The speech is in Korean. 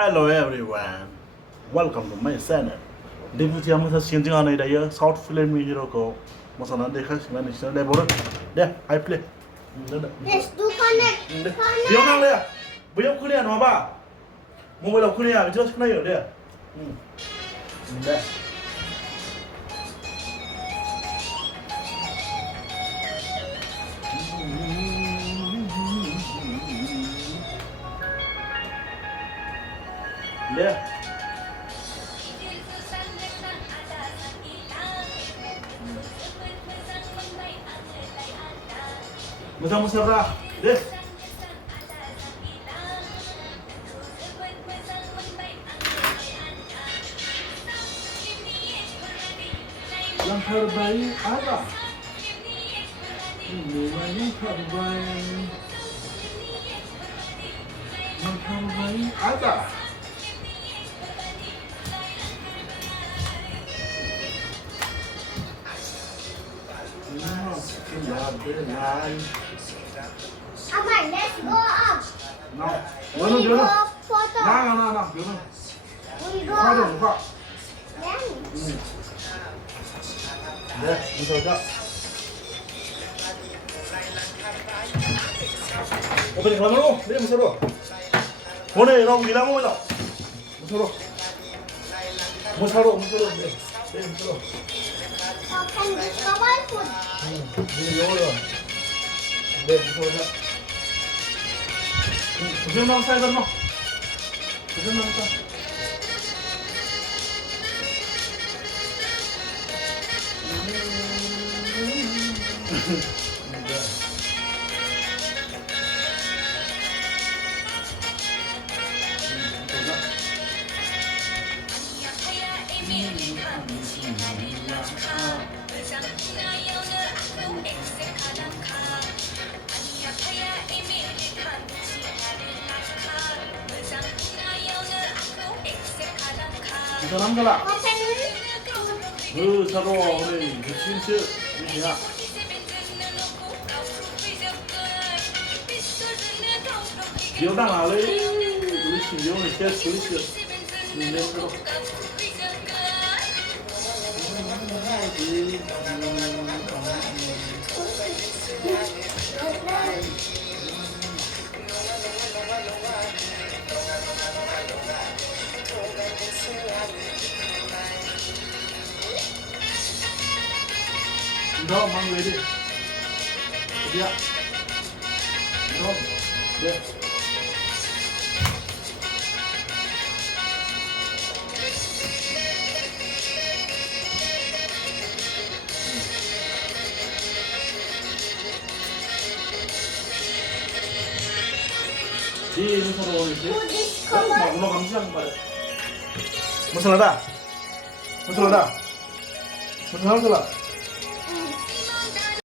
Hello everyone, welcome to my channel. Deputy Amasa changing on a short film hero ko. Masana dekha sina nisna de boro. De, I play. Yes, do connect. Dia nang le. Buyam kuliah no ba? Mobile kuliah, just kuliah dia. De. Le. Musa ra. De. Yang terbaik apa? Ini yang terbaik. Yang terbaik apa? Aman, let's go up. No. We go photo. No. We go Buka up. buka. Then, 네, 무서워져. 오pen kamera, 네 무서워. 보내 이러고 일하고 보자. 무서워. 네, 네 무서워. can discover food. 네 영어로. 네 무서워져. 조정남 사이다 너. 조정남 사. 이사람 가라. Open. 서로 우리 신스 이야. Điều đang là lấy túi xì điếu này chết túi xì mình lên đâu đó mang về đi đi ạ đó đi Di 서로 이렇게 Who discover? 막 올라가면서 말해. 무슨 하다? 무슨 하다? 무슨 하다?